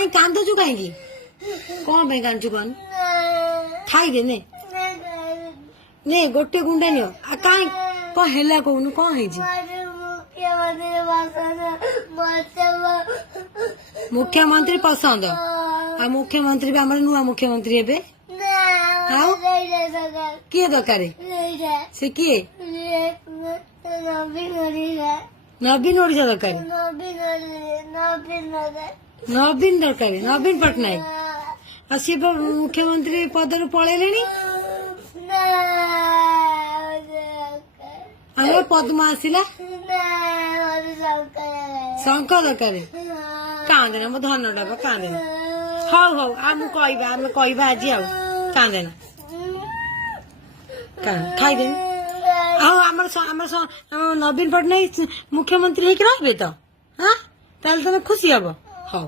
कहीं कांदुचु कहीं कौन पे कांदुचु कौन खाई दे ने गोटे गुंडा नियो आ कहीं कौन हेला कौन कौन है जी मुख्यमंत्री पसंद आ मुख्यमंत्री भी आमर नुआ मुख्यमंत्री एबे किए दरकार से किए नवीन ओडिशा दरकार नवीन दरकार नवीन पटनायक आ सी मुख्यमंत्री पद पलैले आम पद्मा आसला शंख दरकार कांदेना मो धन डब कांदेना हौ हौ आम कहवा आज कांदेना खाईदे आम नवीन पटनायक मुख्यमंत्री रही तो हाँ तुम खुशी हम हौ।